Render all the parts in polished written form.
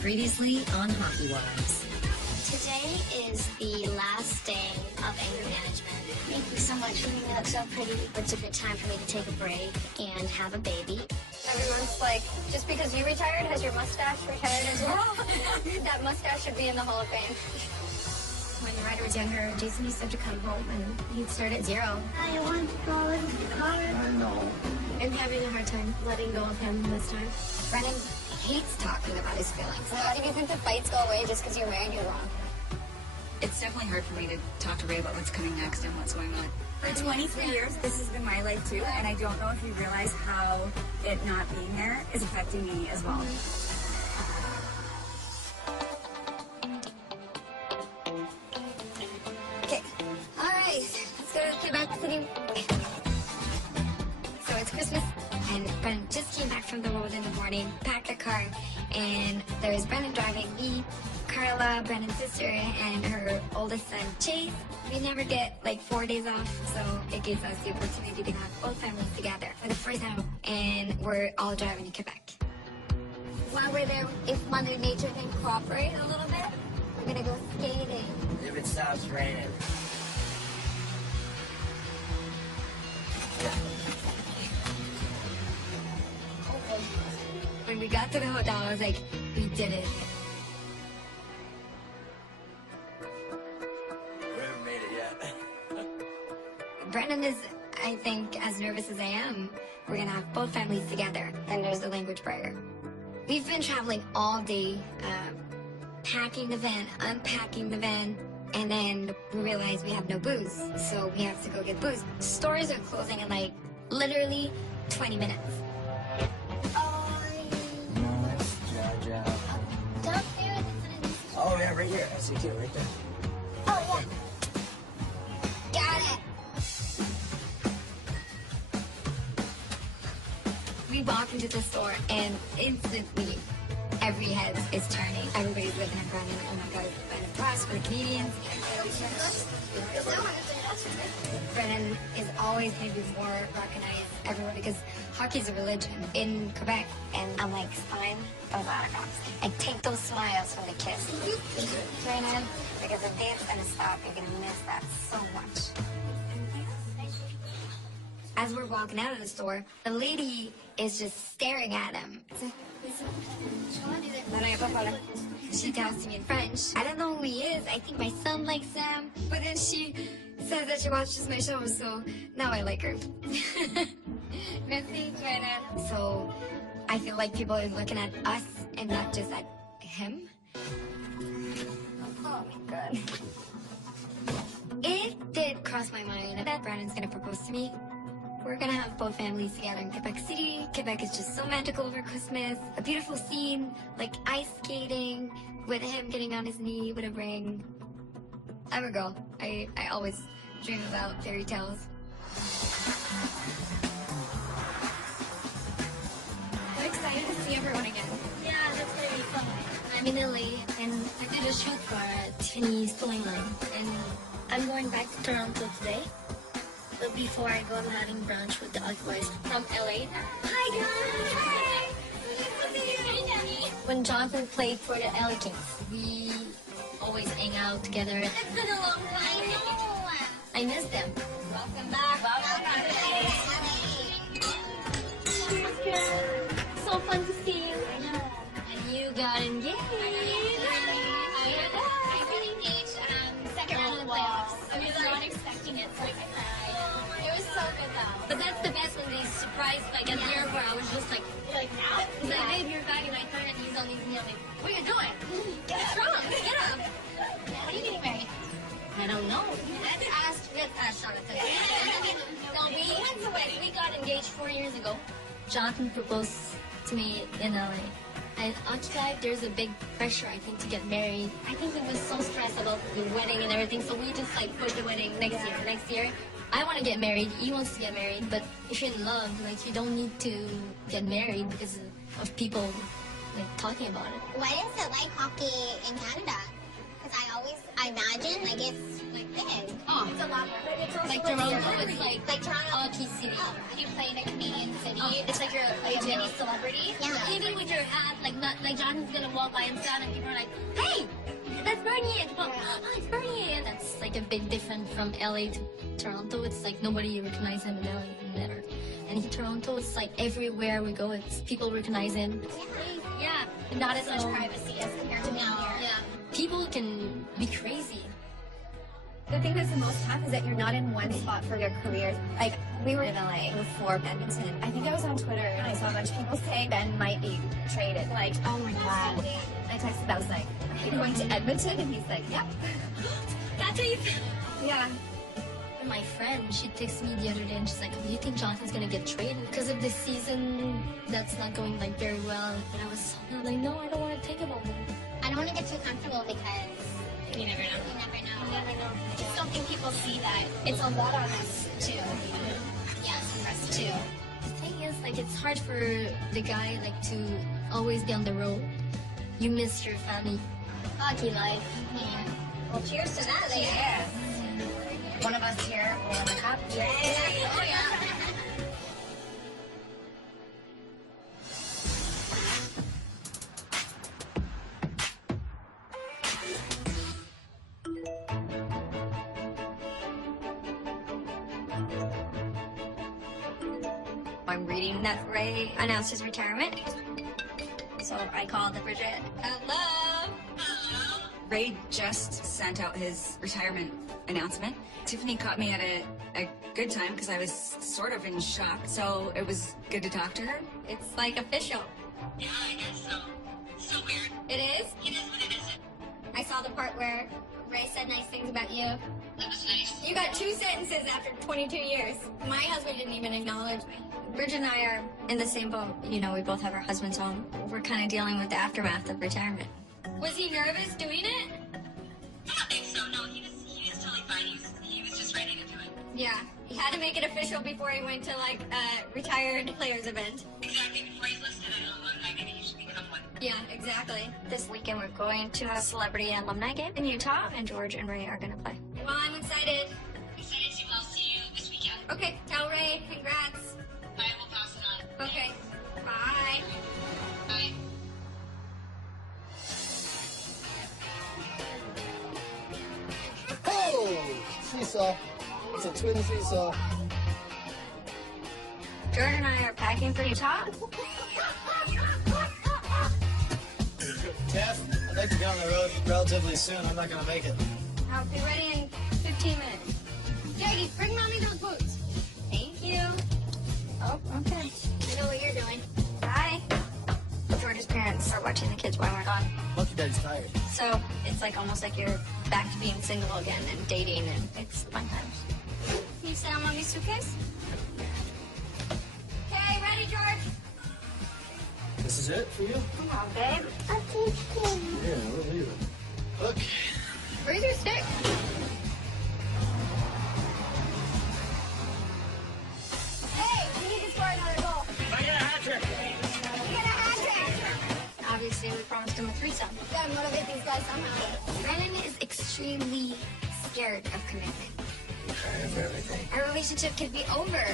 Previously on Hockey Wives. Today is the last day of anger management. Thank you so much for making me look so pretty. It's a good time for me to take a break and have a baby. Everyone's like, just because you retired, has your mustache retired as well? That mustache should be in the Hall of Fame. When Ryder was younger, Jason used to have to come home and he'd start at zero. I want to go in the car. I know. I'm having a hard time letting go of him this time. Brennan hates talking about his feelings. So how do you think the fights go away just because you're married, you're wrong? It's definitely hard for me to talk to Ray about what's coming next and what's going on. For 23 years, this has been my life too, and I don't know if you realize how it not being there is affecting me as well. Okay, all right, let's go to Quebec City. So it's Christmas, and Brennan just came back from the road in the morning, packed a car, and there's Brennan driving, me, Carla, Brennan's sister, and her oldest son, Chase. We never get like 4 days off, so it gives us the opportunity to have both families together for the first time, and we're all driving to Quebec. While we're there, if Mother Nature can cooperate a little bit, we're gonna go skating. If it stops raining. When we got to the hotel, I was like, we did it. We haven't made it yet. Brennan is, I think, as nervous as I am. We're gonna have both families together. Then there's the language barrier. We've been traveling all day, packing the van, unpacking the van, and then we realize we have no booze, so we have to go get booze. Stores are closing in like literally 20 minutes. Oh, yeah, right here. I see two right there. Oh, yeah. Got it. We walk into the store and instantly every head is turning. Everybody's looking at Brennan. Oh my God, Brennan Press, we're Canadians. Brennan is always going to be more recognized everywhere because hockey's a religion in Quebec. And I'm like, fine, those autographs. And take those smiles from the kiss. Brennan, because if it's going to stop, you're going to miss that so much. As we're walking out of the store, the lady is just staring at him. She tells me in French, I don't know who he is. I think my son likes him. But then she says that she watches my show, so now I like her. Merci, Brennan. So I feel like people are looking at us and not just at him. Oh my God. It did cross my mind that Brennan's gonna propose to me. We're gonna have both families together in Quebec City. Quebec is just so magical over Christmas. A beautiful scene, like ice skating, with him getting on his knee with a ring. I'm a girl. I always dream about fairy tales. I'm excited to see everyone again. Yeah, that's gonna be fun. I'm in LA and I did a shoot for Tiffany's Pulling Line, and I'm going back to Toronto today. But before I go, I'm having brunch with the other boys from LA. Hi guys! Hi! When Jonathan played for the LA Kings, we always hang out together. It's been a long time. I know! I miss them. Welcome back. Welcome back. So fun to see you. I know. And you got engaged. I got engaged second round of the playoffs. I was not expecting it, so I cried. It was so good though. But that's the best when they surprise, like at the airport. I was just like now. He's like, babe, you're back, and I turned and he's on his knee. I'm like, what are you doing? What's wrong? Get up. When are you getting married? I don't know. Let's ask Jonathan. No, we got engaged 4 years ago. Jonathan proposed to me in LA. At Untitled, there's a big pressure, I think, to get married. I think we were so stressed about the wedding and everything, so we just like put the wedding next year. Next year, I want to get married. He wants to get married, but if you're in love, like you don't need to get married because of people like talking about it. Why is it like hockey in Canada? Because I imagine. Like, it's like big. Oh. It's a lot more. But it's also Like Toronto is like Toronto. a key city. You play in a Canadian city. It's like you're a mini celebrity. Yeah. Even with your hat, like not like Jonathan's gonna walk by and stand and people are like, hey, that's Bernie. And people, oh, it's Bernie. And that's like a big difference from LA to Toronto. It's like nobody recognizes him in LA. Never. And in Toronto, it's like everywhere we go, it's people recognize him. Yeah. Not as much privacy as compared to down here. Yeah. People can be crazy. The thing that's the most tough is that you're not in one spot for your career. Like, we were in LA before Edmonton. I think I was on Twitter and I saw a bunch of people saying Ben might be traded. Like, oh my God. I texted, I was like, are you going to Edmonton? And he's like, yep. That's how you feel. Yeah. My friend, she texted me the other day and she's like, do you think Jonathan's gonna get traded? Because of this season that's not going like very well. And I was like, no, I don't want to think about it. I don't want to get too comfortable because You never know. you never know. You never know. I just don't think people see that. It's a lot on us, too. Yes, for us, too. The thing is, like, it's hard for the guy, like, to always be on the road. You miss your family. Hockey life. Yeah. Well, cheers to that, ladies. Yeah. One of us here will win the cup. Yeah. Oh, yeah. I'm reading that Ray announced his retirement. So I called Bridget. Hello. Ray just sent out his retirement announcement. Tiffany caught me at a good time because I was sort of in shock. So it was good to talk to her. It's like official. Yeah, I guess so. So weird. It is? It is what it isn't. I saw the part where Ray said nice things about you. That was nice. You got 2 sentences after 22 years. My husband didn't even acknowledge me. Bridget and I are in the same boat. You know, we both have our husbands home. We're kind of dealing with the aftermath of retirement. Was he nervous doing it? I don't think so. No, he was totally fine. He was just ready to do it. Yeah. He had to make it official before he went to, like, a retired players event. Exactly. Before he's listed an alumni, maybe he should become one. Yeah, exactly. This weekend we're going to a celebrity alumni game in Utah, and George and Ray are going to play. Well, I'm excited. Excited to. I'll see you this weekend. Okay, tell Ray, congrats. I will pass it on. Okay, bye. Bye. Oh, seesaw. It's a twin seesaw. George and I are packing for Utah. Tess, I'd like to get on the road relatively soon. I'm not gonna make it. I'll be ready in 15 minutes. Jackie, bring mommy those boots. Thank you. Oh, okay. I know what you're doing. Bye. George's parents are watching the kids while we're gone. Lucky Daddy's tired. So it's like almost like you're back to being single again and dating, and it's fun times. Can you sit on mommy's suitcase? Okay, ready, George? This is it for you? Come on, babe. Yeah, we'll leave it. Okay. Where's your stick? Hey, we need to score another goal. I get a hat trick. We get a hat trick. Obviously, we promised him a threesome. We gotta motivate these guys somehow. Brennan is extremely scared of commitment. Trying for everything. Our relationship could be over.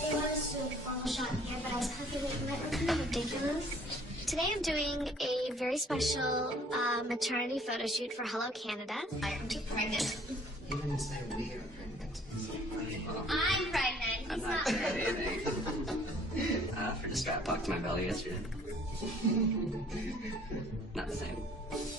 They want us to do a formal shot in here, but I was calculating that we're kind of ridiculous. Today I'm doing a very special maternity photo shoot for Hello Canada. I am too pregnant. You didn't say we are pregnant. I'm pregnant. He's not. I offered a strap lock to my belly yesterday. Not the same.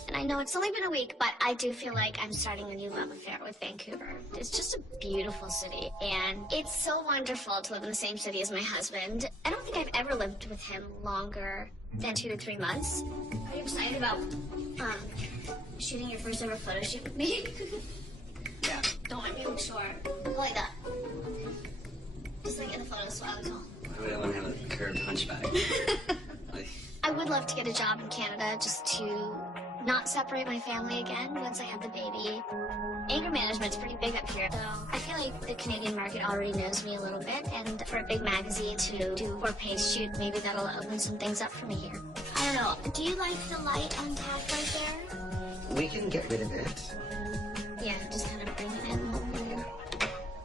And I know it's only been a week, but I do feel like I'm starting a new love affair with Vancouver. It's just a beautiful city, and it's so wonderful to live in the same city as my husband. I don't think I've ever lived with him longer than 2 to 3 months. Are you excited about shooting your first ever photo shoot with me? Yeah. Don't want me to look short. Like that. Just like in the photo swag. Why would I want to have a curved hunchback? Like, I would love to get a job in Canada just to not separate my family again once I have the baby. Anger management's pretty big up here, so I feel like the Canadian market already knows me a little bit, and for a big magazine to do a 4-page shoot, maybe that'll open some things up for me here. I don't know. Do you like the light on tap right there? We can get rid of it. Yeah, just kind of bring it in.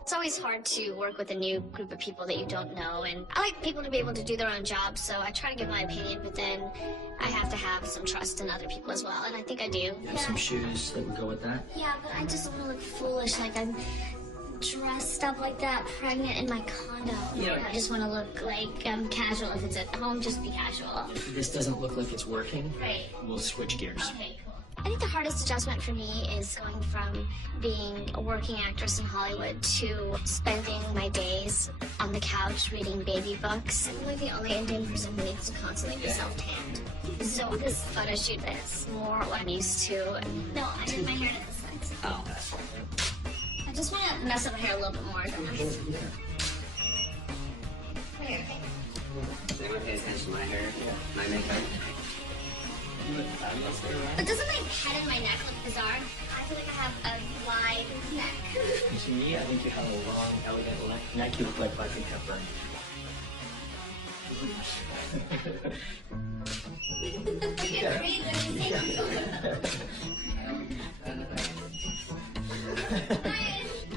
It's always hard to work with a new group of people that you don't know, and I like people to be able to do their own jobs, so I try to give my opinion, but then I have to have some trust in other people as well, and I think I do. You have some shoes that would go with that? Yeah, but I just don't want to look foolish, like I'm dressed up like that, pregnant in my condo. Yeah. I just want to look like I'm casual. If it's at home, just be casual. If this doesn't look like it's working, Right. we'll switch gears. Okay, cool. I think the hardest adjustment for me is going from being a working actress in Hollywood to spending my days on the couch reading baby books. I'm like the only Indian person who needs to constantly be self-tanned. So this photo shoot is more what I'm used to. No, I did my hair to this side. Oh. I just want to mess up my hair a little bit more. Does anyone pay attention to my hair? My makeup? But doesn't my head and my neck look bizarre? I feel like I have a wide neck. To me, I think you have a long, elegant neck. You look like Audrey Hepburn.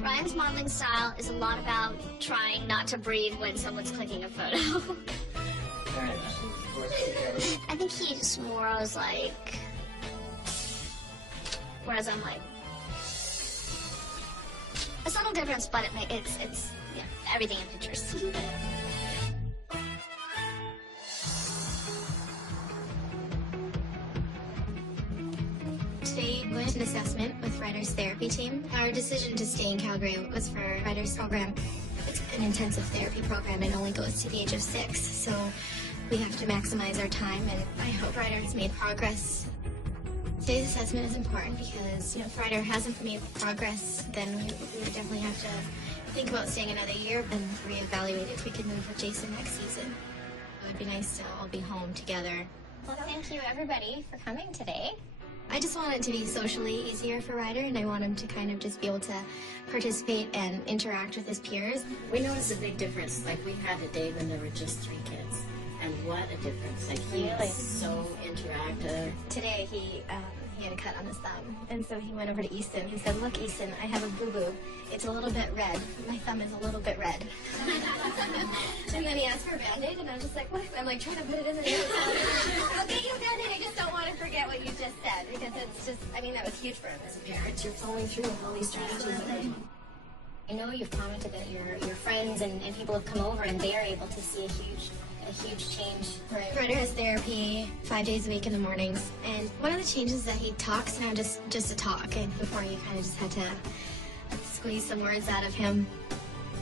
Ryan's modeling style is a lot about trying not to breathe when someone's clicking a photo. I think he just more was like, whereas I'm like, a subtle difference, but it's yeah, everything in pictures. Today, we went to an assessment with Ryder's therapy team. Our decision to stay in Calgary was for Ryder's program. It's an intensive therapy program and only goes to the age of 6, so we have to maximize our time, and I hope Ryder has made progress. Today's assessment is important because, if Ryder hasn't made progress, then we would definitely have to think about staying another year and reevaluate if we can move with Jason next season. It would be nice to all be home together. Well, thank you, everybody, for coming today. I just want it to be socially easier for Ryder, and I want him to kind of just be able to participate and interact with his peers. We noticed a big difference. Like, we had a day when there were just 3 kids. And what a difference. Like, he is so interactive. Today, he had a cut on his thumb, and so he went over to Easton. He said, "Look, Easton, I have a boo-boo. It's a little bit red. My thumb is a little bit red." And then he asked for a Band-Aid, and I was just like, "What?" I'm like trying to put it in there. I'll get you a Band-Aid. I just don't want to forget what you just said, because it's just, that was huge for him as a parent. You're following through with all these strategies. I know you've commented that your friends and people have come over and they are able to see a huge change. Right. Ryder has therapy 5 days a week in the mornings, and one of the changes is that he talks now just to talk, and before you kind of just had to squeeze some words out of him.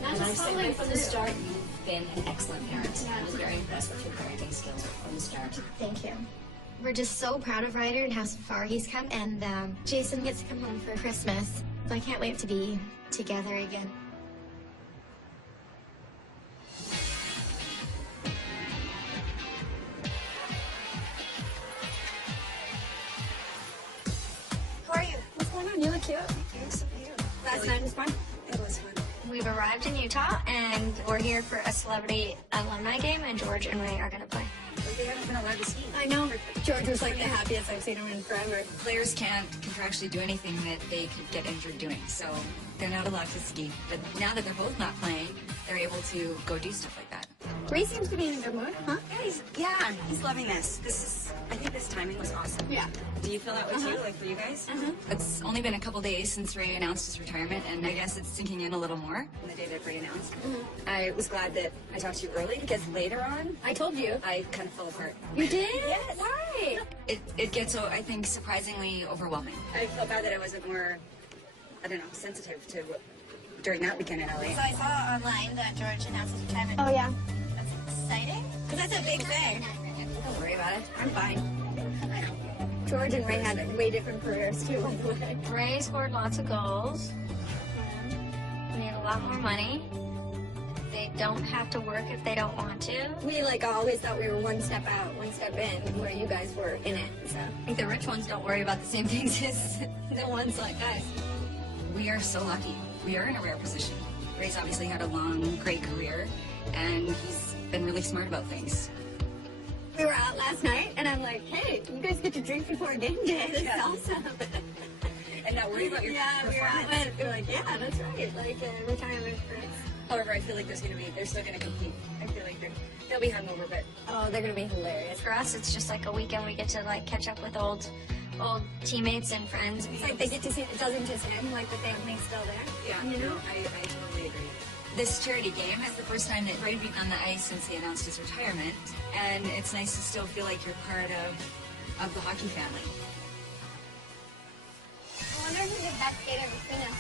And I've said right from the start, you've been an excellent parent. I was very impressed with your parenting skills from the start. Thank you. We're just so proud of Ryder and how far he's come, and Jason gets to come home for Christmas, so I can't wait to be together again. How are you? What's going on? You look cute. You look so beautiful. Last night was fun? It was fun. We've arrived in Utah, and we're here for a celebrity alumni game, and George and Ray are going to play. They haven't been allowed to ski. I know. George was like the happiest I've seen him in forever. Players can't contractually do anything that they could get injured doing, so they're not allowed to ski. But now that they're both not playing, they're able to go do stuff like that. Ray seems to be in a good mood, huh? Yeah, he's loving this. I think this timing was awesome. Yeah. Do you feel that way too, like for you guys? It's only been a couple days since Ray announced his retirement, and I guess it's sinking in a little more on the day that Ray announced. I was glad that I talked to you early, because later on, I told you. I kind of fell apart. You did? Yes. Why? It gets, I think, surprisingly overwhelming. I felt bad that I wasn't more, sensitive to during that weekend in LA. So I saw online that George announced his retirement. Oh, yeah. That's exciting, because that's a big thing. Don't worry about it. I'm fine. George and Ray had way different careers, too, by the way. Ray scored lots of goals. Made a lot more money. They don't have to work if they don't want to. We like always thought we were one step out, one step in, where you guys were in it. So I think the rich ones don't worry about the same things as the ones like us. We are so lucky. We are in a rare position. Ray's obviously had a long, great career, and he's been really smart about things. we were out last night, and I'm like, hey, you guys get to drink before a game day. This is awesome. And not worry about your performance. We were like, yeah, that's right. Like retirement for us. However, I feel like they're still gonna compete. I feel like they'll be hungover, but Oh, they're gonna be hilarious. For us, it's just like a weekend. We get to like catch up with old teammates and friends. It's like they get to see it doesn't just end, like the family's still there. yeah, You know? I totally agree. This charity game is the first time that Ray had been on the ice since he announced his retirement, and it's nice to still feel like you're part of the hockey family. I wonder who's the best skater between us.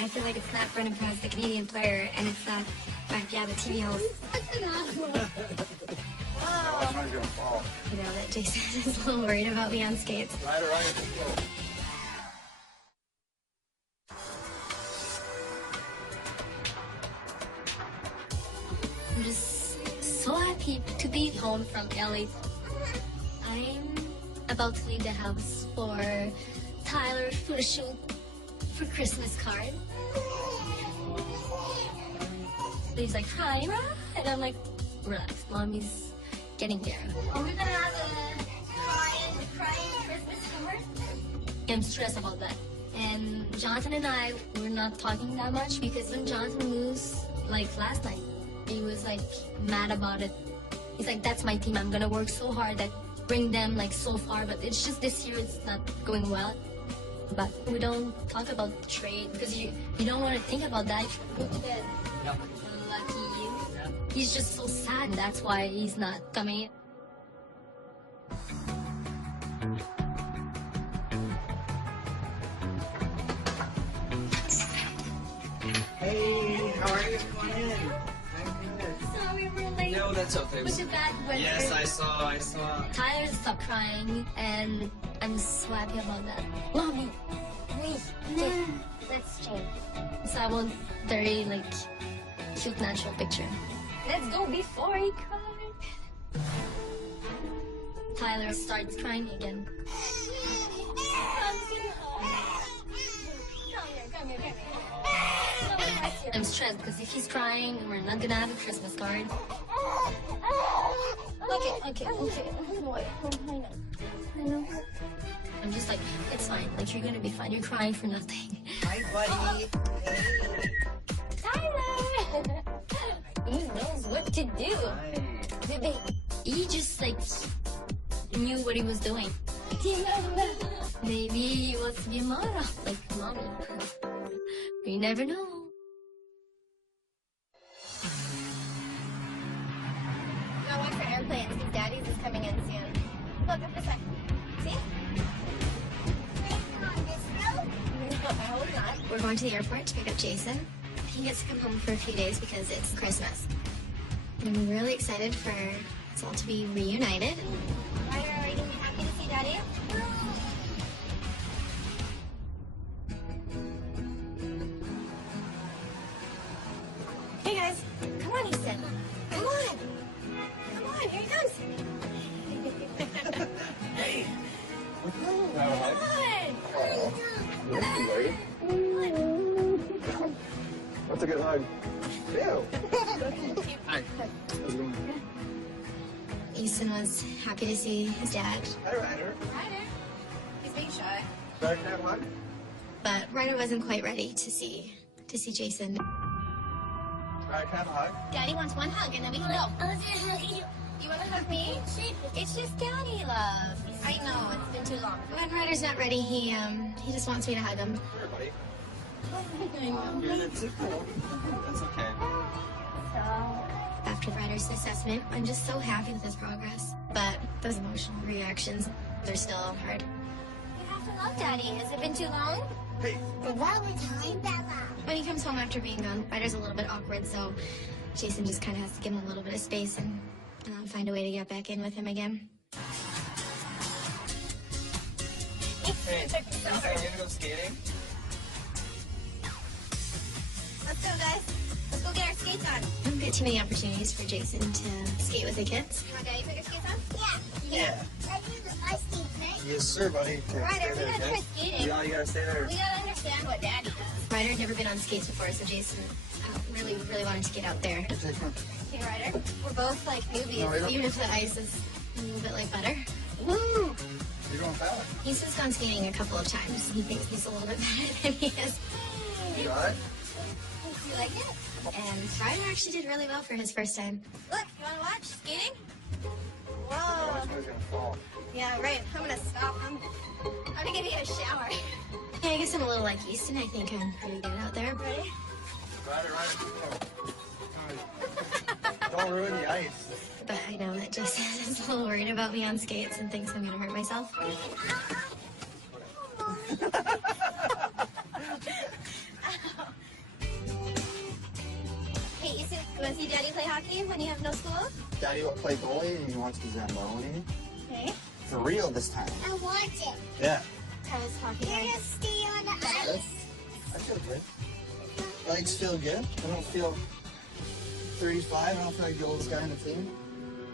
I feel like it's not Brendan Press, the Canadian player, and it's not, the TV host. I'm gonna fall. You know, that Jason is a little worried about me on skates. Right, let's go. I'm just so happy to be home from LA. I'm about to leave the house for Tyler's photo shoot for Christmas card. He's like crying, and I'm like, relax, mommy's getting there. Are we gonna have a crying Christmas card? I'm stressed about that. And Jonathan and I were not talking that much because when Jonathan moves, like last night, he was like mad about it. He's like, that's my team. I'm gonna work so hard that bring them like so far, but it's just this year it's not going well. But we don't talk about the trade because you don't want to think about that. Go to bed. Yeah. Lucky you. He's just so sad. That's why he's not coming. Hey, how are you? Come on in. Sorry, we're late. No, that's okay. With the bad weather. Yes, I saw. Tyler stopped crying, and I'm so happy about that. Mommy, wait, let's change. So I want very like cute natural picture. Let's go before he cries. Tyler starts crying again. I'm stressed because if he's crying, we're not gonna have a Christmas card. Okay. I know. I'm just like, it's fine. Like, you're gonna be fine. You're crying for nothing. Hi, buddy. Tyler! He knows what to do. Hi. He just, like, knew what he was doing. Maybe he wants to be a model, like mommy. You never know. Now watch for airplanes, because Daddy's is coming in soon. Look, up this way. See? I hope not. We're going to the airport to pick up Jason. He gets to come home for a few days because it's Christmas. And I'm really excited for us all to be reunited. Ryder, are you going to be happy to see Daddy? Hey guys, come on, Easton. Come on. Come on, here he comes. Hey. That's a good hug. Ew. Hi. How's it going? Easton was happy to see his dad, Hi, Ryder. Ryder. He's being shy. Sorry, can I have a hug? but Ryder wasn't quite ready to see Jason. Ryder, can I have a hug? Daddy wants one hug and then we can go. You want to hug me? It's just Daddy love. I know, it's been too long. When Ryder's not ready, he just wants me to hug him. Here, buddy. I know. Yeah, that's cool. That's okay. After Ryder's assessment, I'm just so happy with his progress. But those emotional reactions, they're still hard. You have to love Daddy. Has it been too long? Hey. When he comes home after being gone, Ryder's a little bit awkward, so Jason just kind of has to give him a little bit of space and find a way to get back in with him again. Hey, are you gonna go skating? Let's go, guys. Let's go get our skates on. I don't get too many opportunities for Jason to skate with the kids. You want Daddy to put your skates on? Yeah. Yes, sir, buddy. Okay, Ryder, stay we there, gotta okay? try skating. Yeah, you gotta stay there. We gotta understand what Daddy does. Ryder had never been on skates before, so Jason really wanted to get out there. Okay, Ryder. We're both like newbies, No, we don't- Even if the ice is a little bit like butter. Woo! You're going fast. He's just gone skating a couple of times. He thinks he's a little bit better than he is. You got it? You like it? And Ryder actually did really well for his first time. Look, you wanna watch skating? I Whoa. was gonna fall. Yeah, right. I'm gonna stop. I'm gonna give you a shower. Yeah, I guess I'm a little like Houston. I think I'm pretty good out there. Ready? Ryder. Don't ruin the ice. But I know that Jason is a little worried about me on skates and thinks I'm gonna hurt myself. Hey, you wanna see Daddy play hockey when you have no school? Daddy will play goalie and he wants to Zamboni. Okay. For real this time. I want it. Yeah. Travis hockey. You're gonna stay on the ice. I feel good. Legs feel good. I don't feel 35. I don't feel like the oldest guy on the team.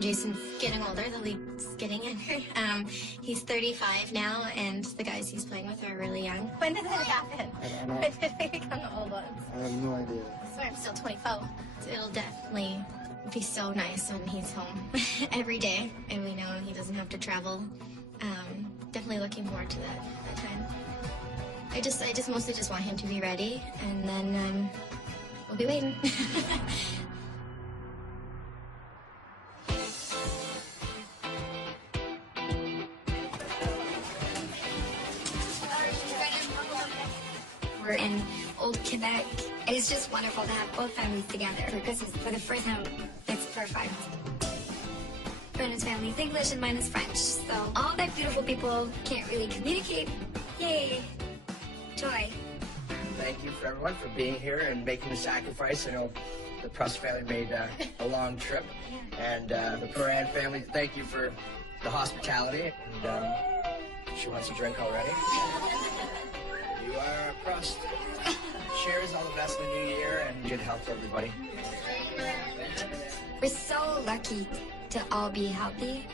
Jason's getting older, the league's getting younger. He's 35 now, and the guys he's playing with are really young. When did that happen? I don't know. When did they become the old ones? I have no idea. I swear I'm still 24. It'll definitely be so nice when he's home every day, and we know he doesn't have to travel. Definitely looking forward to that time. I just mostly just want him to be ready, and then we'll be waiting. We're in Old Quebec. It is just wonderful to have both families together for Christmas. For the first time, it's perfect. Brendan's family is English and mine is French, so all that beautiful people can't really communicate. Yay! Joy. Thank you for everyone for being here and making the sacrifice. I know the Pruss family made a long trip. And the Peran family, thank you for the hospitality. And she wants a drink already. You are Pruss. Cheers, all the best in the new year and good health to everybody. We're so lucky to all be healthy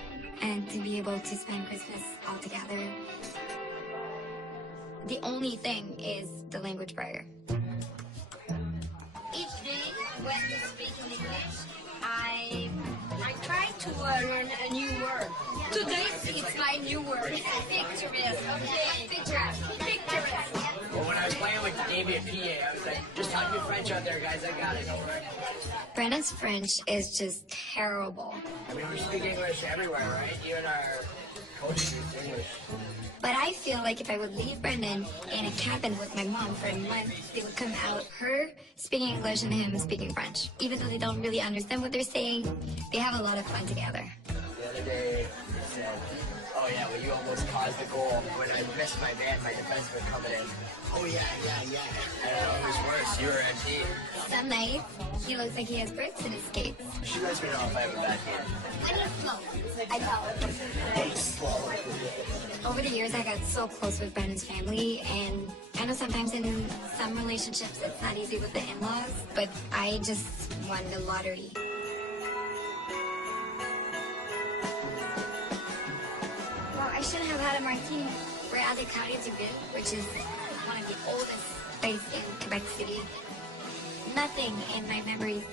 and to be able to spend Christmas all together. The only thing is the language barrier. Each day when we speak in English, I try to learn a new word. Today it's my new word. Picturesque. Okay. Picturesque. Well, when I was playing with Davey and PA, I was like, just talk to me French out there, guys. I got it. Brandon's French is just terrible. I mean, we speak English everywhere, right? Even our coach speaks English. But I feel like if I would leave Brendan in a cabin with my mom for a month, they would come out, her speaking English and him speaking French. Even though they don't really understand what they're saying, they have a lot of fun together. The other day, he said, oh yeah, well, you almost caused the goal. When I missed my man, my defenseman coming in. Oh yeah. I don't know who's worse, you or NT. Some nights, he looks like he has bricks in his skates. She lets me know if I have a bad game. I need smoke. I know. Over the years, I got so close with Brandon's family, and I know sometimes in some relationships it's not easy with the in-laws, but I just won the lottery. Well, I shouldn't have had a martini. We're at the Carrier du Ville, which is one of the oldest places in Quebec City. Nothing in my memories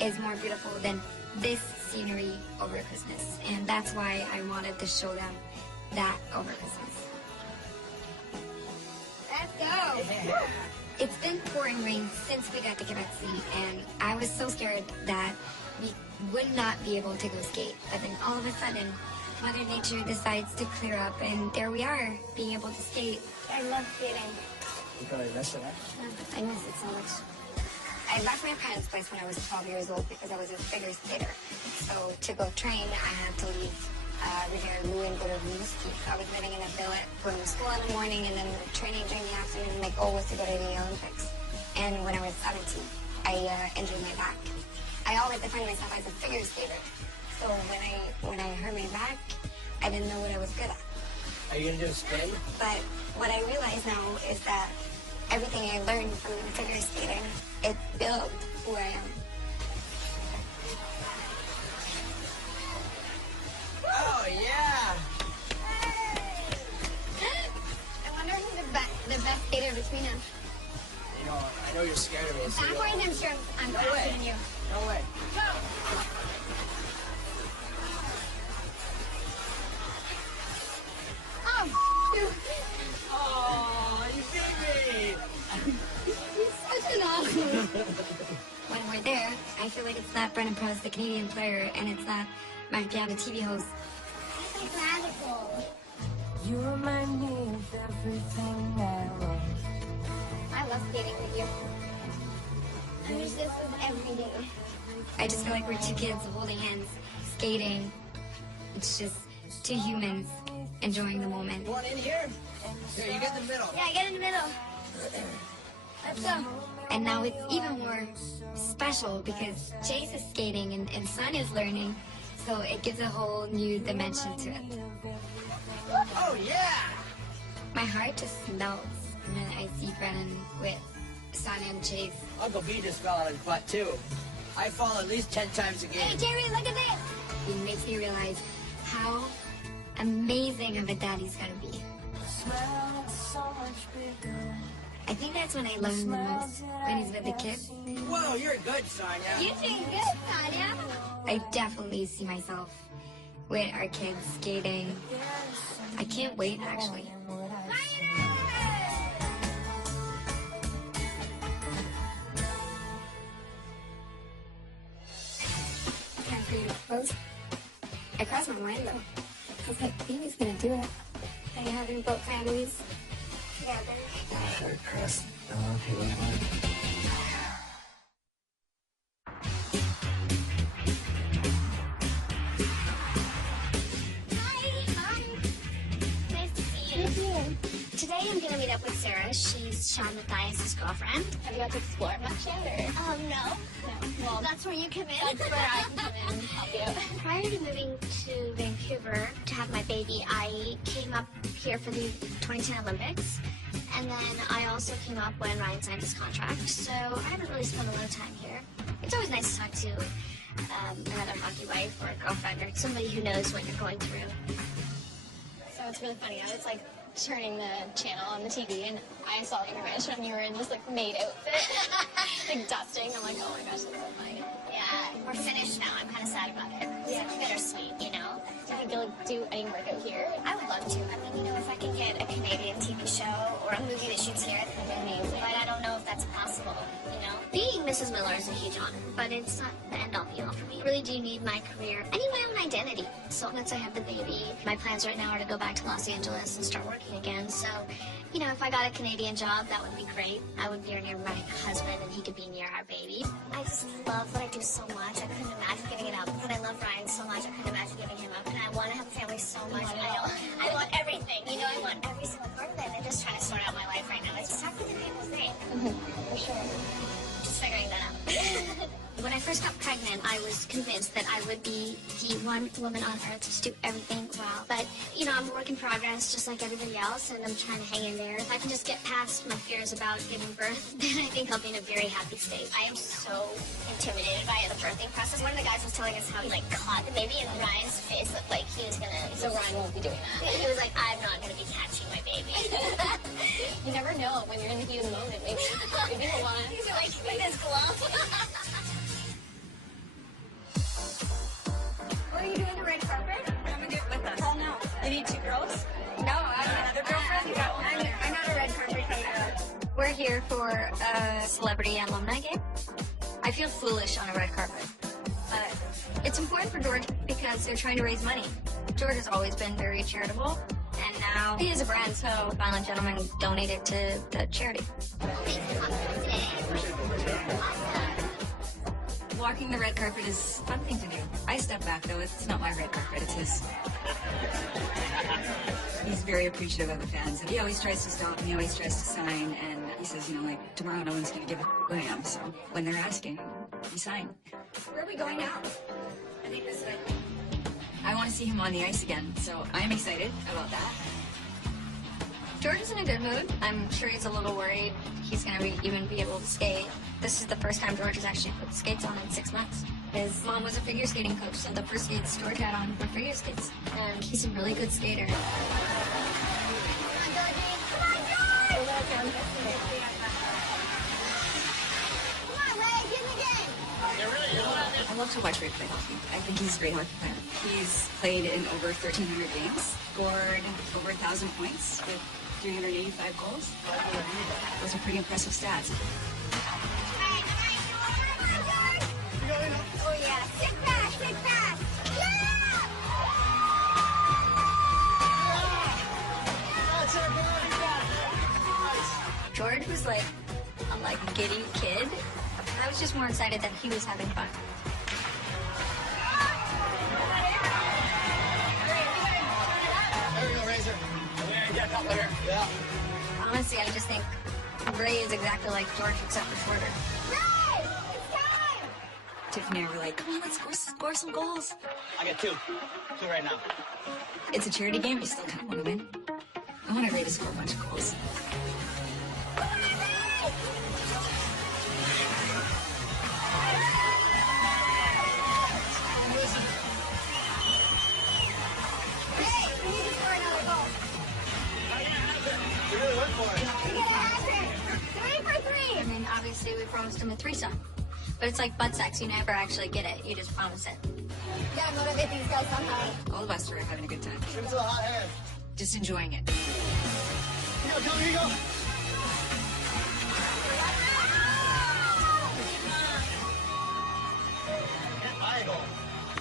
is more beautiful than this scenery over Christmas, and that's why I wanted to show them that over Christmas. Let's go! It's been pouring rain since we got to Quebec City, and I was so scared that we would not be able to go skate. But then all of a sudden, Mother Nature decides to clear up, and there we are, being able to skate. I love skating. You probably missed it, I miss it so much. I left my parents' place when I was 12 years old because I was a figure skater. So to go train, I had to leave Rivière-Loup and go to Rimouski. I was living in a billet, going to school in the morning and then training during the afternoon. My goal was to go to the Olympics. And when I was 17, I injured my back. I always defined myself as a figure skater. So when I hurt my back, I didn't know what I was good at. Are you going to do a spin? But what I realize now is that everything I learned from figure skating, it built who I am. Oh, yeah! I wonder who's the best skater between us. You know, I know you're scared of me. So Backwards, I'm sure I'm no faster way. than you. No way. Go! Oh, Oh, you beat me! such an awesome. When we're there, I feel like it's not Brennan Pross, the Canadian player, and it's not Mark Piat, the TV host. That's like radical. You remind me of everything I love. I love skating with you. I wish this was every day. I just feel like we're two kids holding hands, skating. It's just two humans enjoying the moment. You want in here? Here, you get in the middle. Yeah, get in the middle. Let's go. And now it's even more special because Chase is skating and Sonya's learning, so it gives a whole new dimension to it. Oh, yeah! My heart just melts when I see Brennan with Sonya and Chase. Uncle B just fell on his butt, too. I fall at least 10 times a game. Hey, Jerry, look at this. It makes me realize how amazing of a dad he's gonna be. I think that's when I love him the most, when he's with the kids. Whoa, you're good, Sonya. You're doing good, Sonya. I definitely see myself with our kids skating. I can't wait, actually. Time for you to propose. I crossed my mind, though. I was like, baby's gonna do it. Are you having both families together? Chris, okay, wait, wait. Nice to see you. Today I'm gonna meet up with Sarah. She's Sean Matthias' girlfriend. Have you got to explore much yet, or? No. Well, That's where you come in. that's where I can come in and help you. Prior to moving to Vancouver to have my baby, I came up here for the 2010 Olympics. And then I also came up when Ryan signed his contract. So I haven't really spent a lot of time here. It's always nice to talk to another hockey wife or a girlfriend or somebody who knows what you're going through. So it's really funny. I was like turning the channel on the TV and I saw you mention and you were in this like maid outfit, like dusting. I'm like, oh my gosh, that's so funny. Yeah, we're finished now. I'm kind of sad about it. Yeah. It's bittersweet, you know? Do you think you'll do any work out here? I would love to. I mean, you know, if I can get a Canadian TV show or a movie that shoots here, that'd be amazing. But I don't know if that's possible, you know? Being Mrs. Miller is a huge honor, but it's not the end-all be-all for me. I really do need my career. I need my own identity. So once I have the baby, my plans right now are to go back to Los Angeles and start working again. So, you know, if I got a Canadian job, that would be great. I would be near my husband and he could be near our baby. I just love what I do so much. I couldn't imagine giving it up. But I love Ryan so much. I couldn't imagine giving him up. And I want to have a family so much. I want everything. You know, I want every single part of it. I'm just trying to sort out my life right now. It's exactly the people's thing. For sure. Just figuring that out. When I first got pregnant, I was convinced that I would be the one woman on earth to do everything well. But, you know, I'm a work in progress just like everybody else, and I'm trying to hang in there. If I can just get past my fears about giving birth, then I think I'll be in a very happy state. I am so intimidated by the birthing process. One of the guys was telling us how he, like, caught the baby, and Ryan's face looked like he was gonna... So Ryan won't be doing that. He was like, I'm not gonna be catching my baby. You never know when you're in the heat of the moment. Maybe he'll want to. He's like this glove. Are you doing the red carpet? Come and do it with us. Oh, no. You need two girls? No, another girlfriend? I'm not a red carpet kind of. We're here for a celebrity alumni game. I feel foolish on a red carpet, but it's important for George because they're trying to raise money. George has always been very charitable, and now he is a brand, so Violent Gentleman donated to the charity. Walking the red carpet is a fun thing to do. I step back, though. It's not my red carpet, it's his. He's very appreciative of the fans. And he always tries to stop, and he always tries to sign. And he says, you know, like, tomorrow no one's going to give a who I am. So when they're asking, we sign. Where are we going now? I think this way. I want to see him on the ice again, so I'm excited about that. George is in a good mood. I'm sure he's a little worried he's going to even be able to skate. This is the first time George has actually put skates on in 6 months. His mom was a figure skating coach, so the first skates George had on were figure skates. And he's a really good skater. I love to watch Ray play hockey. I think he's a great hockey player. He's played in over 1,300 games, scored over 1,000 points with 385 goals. Those are pretty impressive stats. Oh yeah, sit back, sit back. George was like a giddy kid. I was just more excited that he was having fun. There we go, Razor. Yeah. Honestly, I just think Ray is exactly like George, except for shorter. Ray, it's time. Tiffany and I were like, come on, let's score some goals. I got two. Two right now. It's a charity game, you still kind of want to win. I wanted Ray to score a bunch of goals. And then obviously we promised him a threesome. But it's like butt sex, you never actually get it, you just promise it. You gotta motivate these guys somehow. All of us are having a good time. Give it to the hot hand. Just enjoying it. Here you go, here you go.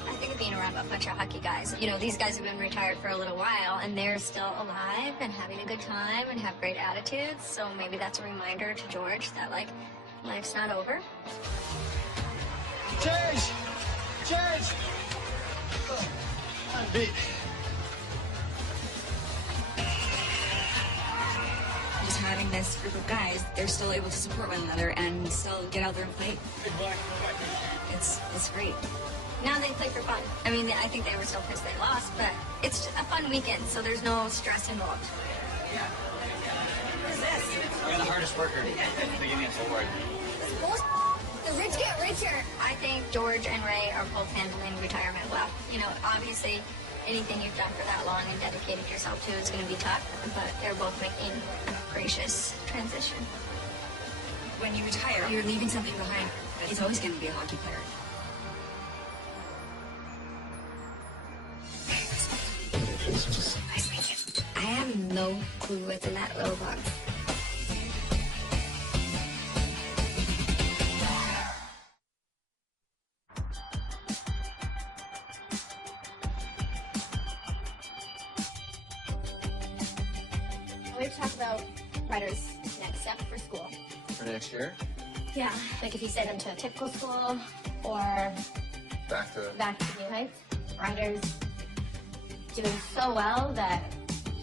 I think being around a bunch of hockey guys, you know, these guys have been retired for a little while and they're still alive and having a good time and have great attitudes. So maybe that's a reminder to George that, like, life's not over. Change! Change! Oh, I'm beat. Just having this group of guys, they're still able to support one another and still get out there and play. It's great. Now they play for fun. I mean, I think they were still pissed they lost, but it's just a fun weekend, so there's no stress involved. What is this? You're the hardest worker in the beginning of the award. The rich get richer. I think George and Ray are both handling retirement well. You know, obviously, anything you've done for that long and dedicated yourself to is going to be tough, but they're both making a gracious transition. When you retire, you're leaving something behind. It's always going to be a hockey player. I have no clue what's in that little box. I want to talk about Ryder's next step for school. For next year? Yeah, like if you send him to a typical school or Back to New Heights. Ryder's doing so well that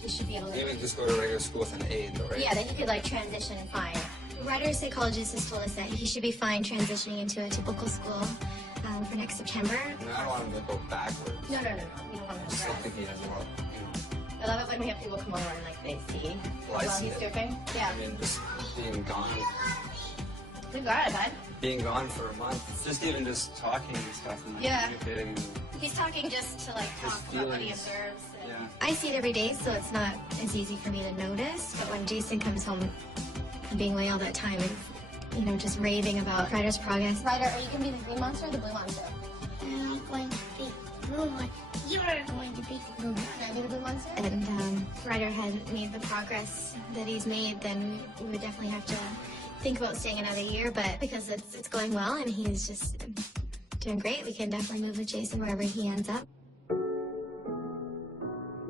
he should be able to. You mean just go to regular school with an aide, though, right? Yeah, then he could like transition fine. Ryder's psychologist has told us that he should be fine transitioning into a typical school for next September. I don't want him to go backwards. No. We don't want him I to still try. think he has a lot. I love it when we have people come over and like they see Well, I how see he's it. doing. Yeah. I mean, just being gone. We got it, bud. Being gone for a month. Just even just talking and stuff and like, Yeah. communicating. He's talking just to like His talk about what he feelings. observes. And Yeah. I see it every day, so it's not as easy for me to notice. But when Jason comes home, being away all that time and, you know, just raving about Ryder's progress. Ryder, are you gonna be the green monster or the blue monster? I'm going to be the blue one. You're going to be the blue one. Can I be the blue monster? And Ryder had made the progress that he's made, then we would definitely have to think about staying another year. But because it's going well and he's just doing great, we can definitely move with Jason wherever he ends up.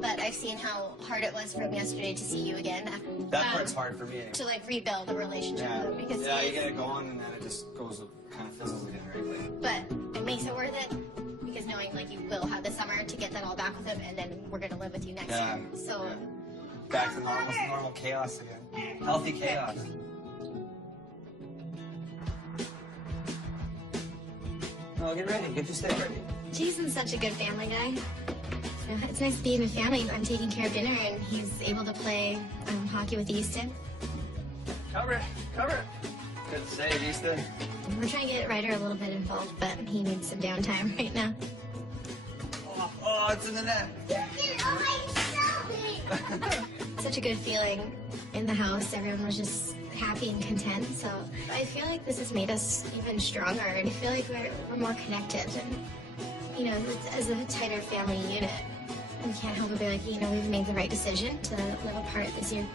But I've seen how hard it was for him yesterday to see you again. That part's hard for me anyway. To like rebuild the relationship Yeah, with him because yeah, you get it going and then it just goes, kind of fizzles again, right? Like, but it makes it worth it because knowing like you will have the summer to get that all back with him and then we're gonna live with you next yeah, year. So yeah. Back to normal chaos again. Healthy chaos. No, get ready. Get your stick ready. Jason's such a good family guy. It's nice being a family. I'm taking care of dinner and he's able to play hockey with Easton. Cover it. Cover it. Good save, Easton. We're trying to get Ryder a little bit involved, but he needs some downtime right now. Oh, it's in the net. Such a good feeling in the house. Everyone was just happy and content. So I feel like this has made us even stronger, and I feel like we're more connected. And you know, as a tighter family unit, we can't help but be like, you know, we've made the right decision to live apart this year.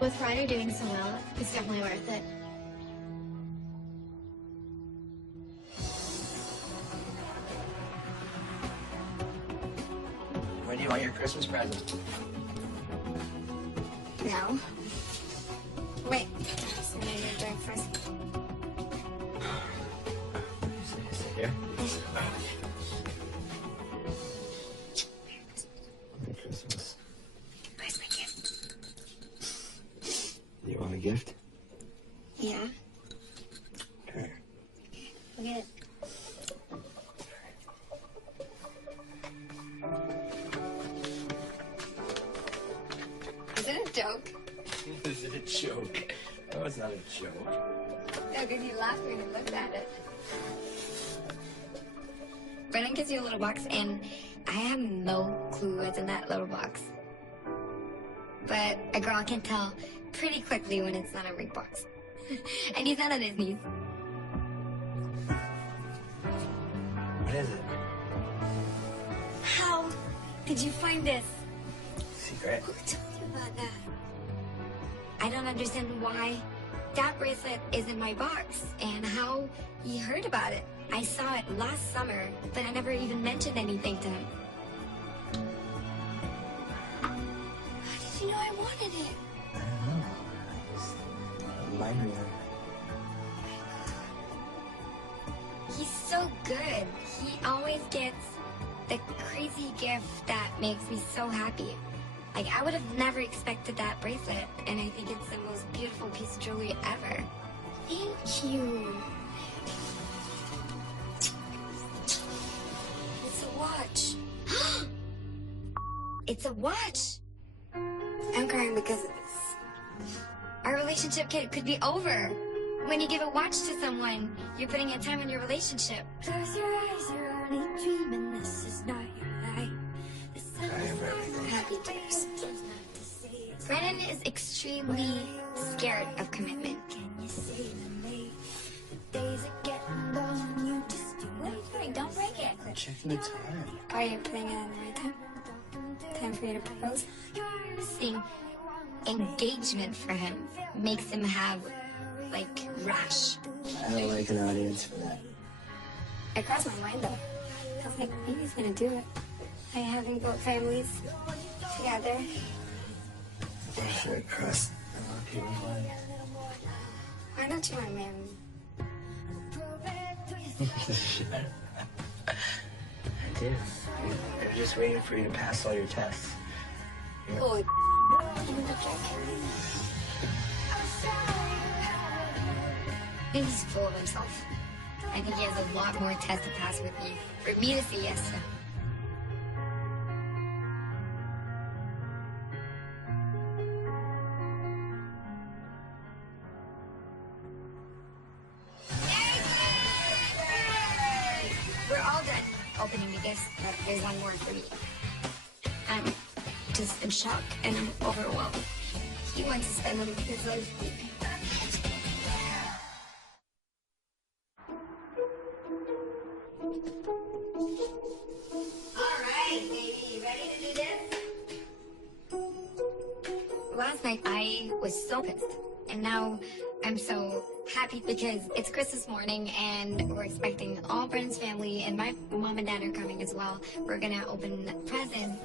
With Ryder doing so well, it's definitely worth it. When do you want your Christmas present? No. Wait. So maybe your drink first. Sit here. Merry Christmas. Where's my gift? You want a gift? Yeah. Okay. Look at it. Is it a joke? Is it a joke? No, it's not a joke. No, because you laughed when you looked at it. Brennan gives you a little box, and I have no clue what's in that little box. But a girl can tell pretty quickly when it's not a ring box. And he's not on his knees. What is it? How did you find this? Secret. Who told you about that? I don't understand why that bracelet is in my box and how he heard about it. I saw it last summer, but I never even mentioned anything to him. How did you know I wanted it? I don't know. I'm admiring her. He's so good. He always gets the crazy gift that makes me so happy. Like, I would have never expected that bracelet, and I think it's the most beautiful piece of jewelry ever. Thank you. It's a watch. It's a watch. I'm crying because of this. Our relationship could be over. When you give a watch to someone, you're putting in time in your relationship. Close your eyes, you're only dreaming. This is not your life. I have everything. Happy days. Brennan is extremely scared of commitment. What are you doing? Don't break it. I'm checking the time. Are you putting it in the right time? Time for you to propose? Seeing engagement for him makes him have, like, rash. I don't like an audience for that. It crossed my mind, though. I was like, maybe he's gonna do it. I haven't built families together. Why should I cross other people's minds? Why don't you want to marry me? I do. I'm just waiting for you to pass all your tests. Holy He's full of himself. I think he has a lot more tests to pass with me for me to say yes to him. We're all done opening the gifts, but there's one more for me. I'm just in shock and I'm overwhelmed. He wants to spend his life with me. All right, baby, you ready to do this? Last night I was so pissed, and now I'm so happy because it's Christmas morning and we're expecting all Brennan's family, and my mom and dad are coming as well. We're gonna open presents.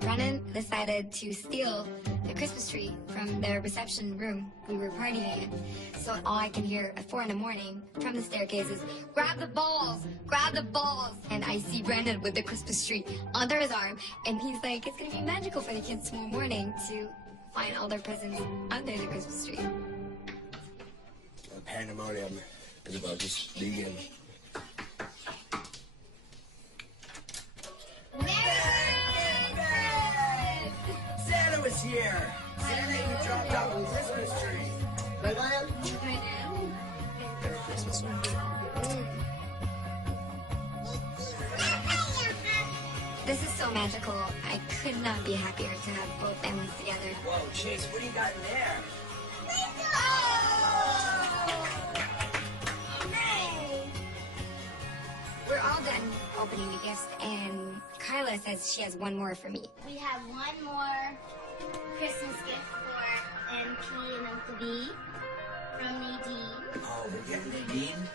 Brennan decided to steal the Christmas tree from the reception room we were partying in. So all I can hear at 4 in the morning from the staircase is, grab the balls, grab the balls. And I see Brennan with the Christmas tree under his arm, and he's like, it's gonna be magical for the kids tomorrow morning to find all their presents under the Christmas tree. The pandemonium is about to begin. Santa was here! Sammy, you dropped out the Christmas tree. Right, Lion? Christmas tree. This is so magical. I could not be happier to have both families together. Whoa, Chase, what do you got in there? We're all done opening the gifts, and Carla says she has one more for me. We have one more Christmas gift for MP and Uncle B from Nadine. Oh, we're getting Nadine?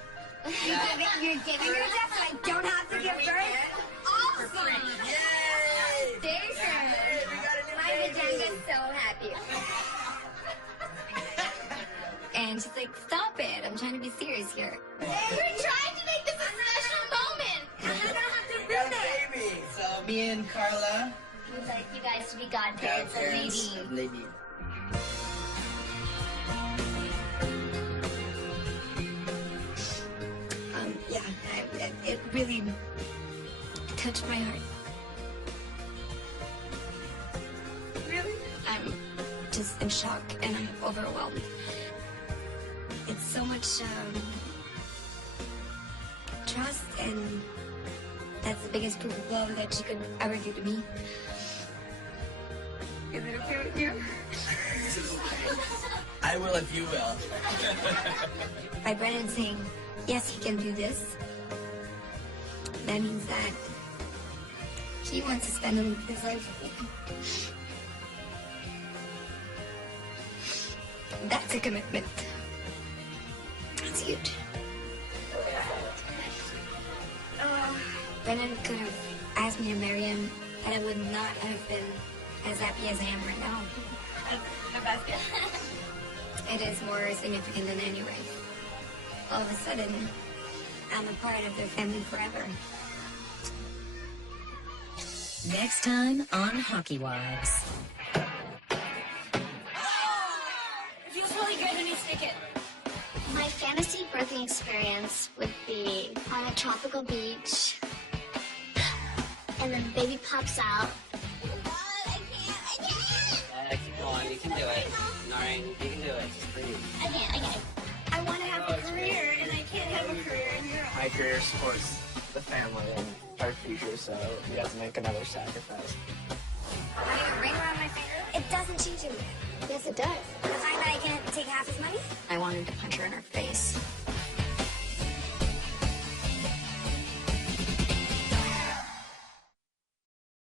You're giving her that so I don't have to give birth? Awesome! Yay! There's her. Hey, we got a new My baby. vagiна's so happy. And she's like, stop it. I'm trying to be serious here. Hey, we're trying to make this a special moment. I'm not gonna have to We got a baby. So me and Carla. We'd like you guys to be godparents of Nadine. Nadine. Yeah, it really touched my heart. Really? I'm just in shock and I'm overwhelmed. It's so much trust, and that's the biggest proof of love that she could ever give to me. Is it okay with you? I will if you will. By Brennan saying, yes, he can do this, that means that he wants to spend his life with me. That's a commitment. It's huge. Brennan could have asked me to marry him, and I would not have been as happy as I am right now. The best gift. It is more significant than any way. All of a sudden, I'm a part of their family forever. Next time on Hockey Wives. It feels really good when you stick it. My fantasy birthing experience would be on a tropical beach, and then the baby pops out. Keep going. You can do it. All right, you can do it. Just breathe. I can't. I want to have a career, and I can't have a career in Europe. My career supports the family and our future, so we have to make another sacrifice. Having a ring around my finger, it doesn't change anything. Yes, it does. The fact that I can't take half his money? I wanted to punch her in her face.